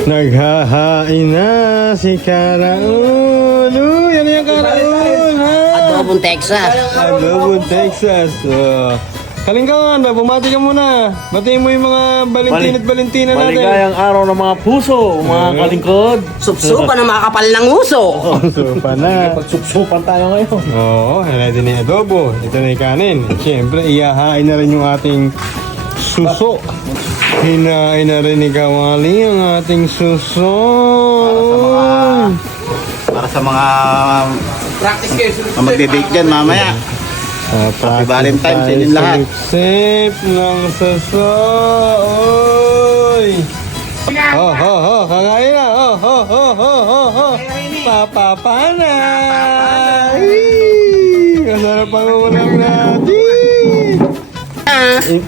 Naghahain na si Karaon. Uy, ano yung Karaon, ha? Adobong Texas. Adobong Texas. Kalingkangan ba? Bumati ka muna. Batiin mo yung mga Valentin at Valentina natin. Maligayang araw ng mga puso, mga kalingkod. Supsupan na mga kapal ng uso. Supa na. Pagsupsupan tayo ngayon. Oo, ready na yung adobo. Ito na yung kanin. Siyempre, iyahain na rin yung ating suso. Hinain na rin ni Kawali ang ating suso. Para sa mga magbe-bake dyan mamaya. Happy Valentine's sa inyong lahat. Sip ng suso. Oy! Kakain na. Papapana. Masarap ang ulam natin.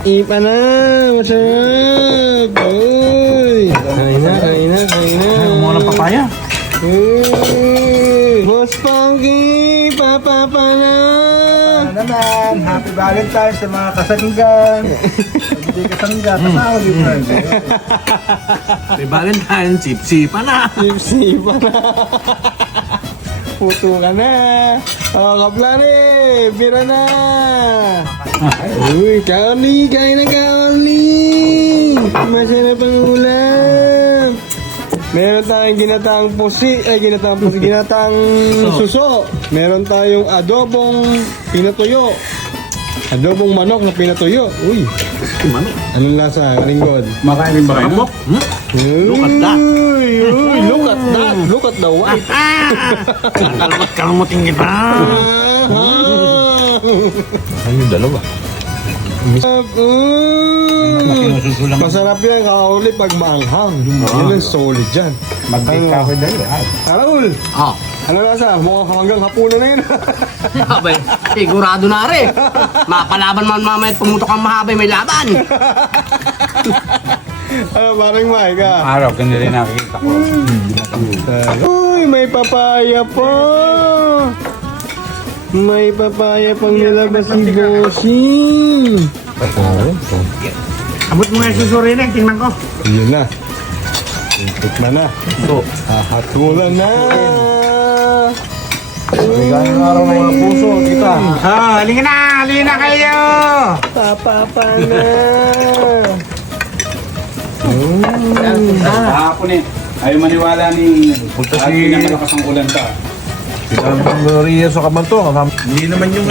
Ipa na. Masarap. Uy! Kain na. Mga ng papaya. Uy! Boss Punky! Papapana. Naman, Happy Valentine's sa mga kasanggan. Hindi kasanggan, kasama din friend. May Valentine, sip-sipa na. Sip-sipa na. Puto ka na. Kaplare, bira na. Uy, Kaoli, kain na Kaoli. Masarap ang ulam. Meron tayong ginataang ginataang suso. Meron tayong adobong pinatuyo. Adobong manok na pinatuyo. Uy, Manok. anong lasa, Kalingkod? Makain rin ba kayo? Manok. Look at that. Look at that. Look at the white. Kalmot-kalmutin kita. Ano yung dalawa? Masarap yan, Kaoli, pag maanghang. Yan ang solid dyan. Mag-bake ka ako dahil. Raul, Oh. ano lasa? Mukhang hanggang hapunan na yun. Abay, sigurado na rin. Mapalaban man mamaya at pumutok ang mahabay, may laban. Ano, parang Mike, ha? Araw, hindi rin nakikita ko. Uy, may papaya pa. May papaya pang nilabas si Bossing. Abot mo nga susurin eh, tingnan ko. Yun na. Tikman na. Hahatulan na. Maligayang araw ng mga puso, tita. Halika na kayo! Papapa na. Kahapon eh. Ayaw maniwala ni Punta Ate si- na malakas ang ulan pa. Isang Ria sa kamanto. Hindi naman yung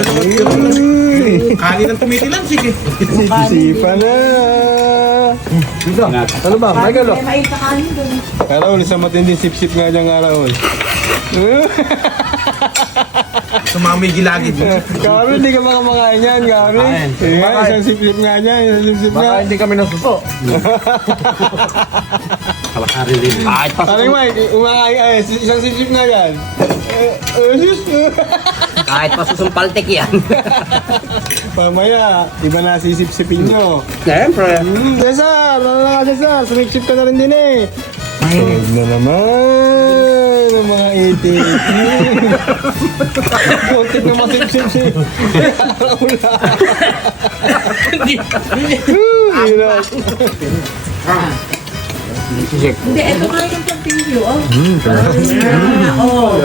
kanin ng tumitilan, sige. Sisipa na. Dito. Ano ba? May galo. Karaol, isang matinding sip-sip nga dyan, Karaol. Sumami gilagid. Karaol, hindi ka makamakain yan, Karaol. Isang sip-sip nga dyan, isang sip-sip nga. Baka hindi kami nasuso. Kahit pa Parang Mike, isang sip-sip nga yan. kahit pa susumpaltek yan. Pamaya, iba na sisip-sipin nyo. Siyempre. Cesar! Ano na ka, Cesar? Sumip-sip ka na rin din eh. Solve na naman ang mga 80-80. Kontik na masip-sip-sip. Wala. Hirap. Hindi, ito nga yung pag-preview, oh. Oo.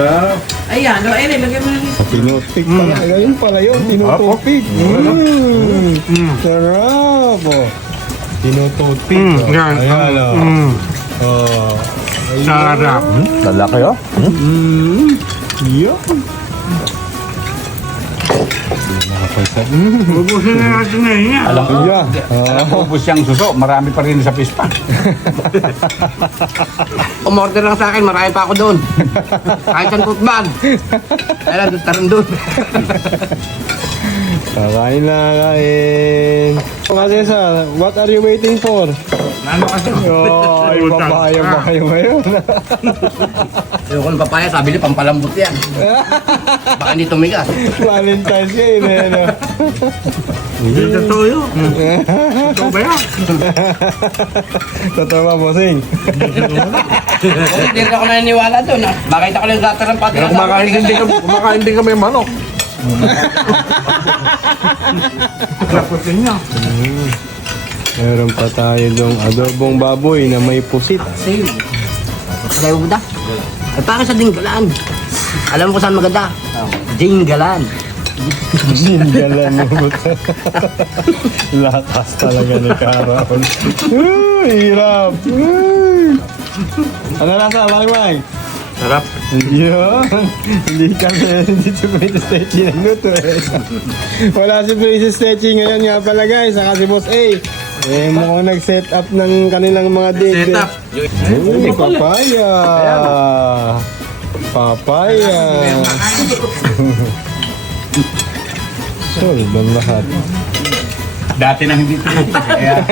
Ayan, no, eh, lagyan mo na rin. Tinutik pala. Ayun pala yun, tinutupik. Sarap. Oh. Tinutupik. Ayan o. Oh. Sarap. Dala kayo? Yun. Ubusin na natin na yun. Alam ko, Yan. ubus siyang suso. Marami pa rin sa pispa. Umorder lang sa akin, marami pa ako doon. Kahit ang tote bag. Kailan doon taron doon. Kakain na, kain. Mga Cesar, what are you waiting for? Ano kasi? Ay, papaya ba kayo ngayon? Ayoko ng papaya, sabi niya pampalambot yan. Baka hindi tumigas. Valentine's kayo na yan. oh. Hindi totoo yun. Totoo ba yan? Totoo ba, Bossing? Hindi rin ako naniniwala doon. Bakit ako lang gatar ng pati. Pero kumakain din kami manok. Laputin niya. Meron pa tayo dong adobong baboy na may pusit. Kaya mo ba? Ay, para sa dinggalan. Alam mo kung saan maganda? Dinggalan. Singalan mo ito. Lakas talaga ni Carol. Hirap. Ano nasa? Maling-maling? Sarap. Yun. Hindi si Princess Techi nagluto eh. Wala si Princess Techi ngayon nga pala guys. Saka si Boss A. Eh, mukhang nag-set up ng kanilang mga date. Set up. Uy, papaya. Papaya. So, ibang lahat. Dati na hindi pinito. Kaya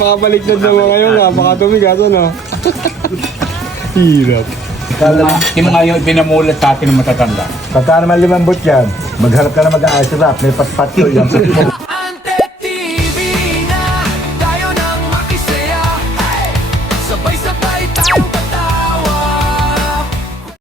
Makabaliktad naman ngayon nga. Baka tumigas, ano? Hirap. yung mga yung pinamulat sa atin ng matatanda. Pagka naman limambot yan, magharap ka na mag-aasirap. May patpat yun. Yung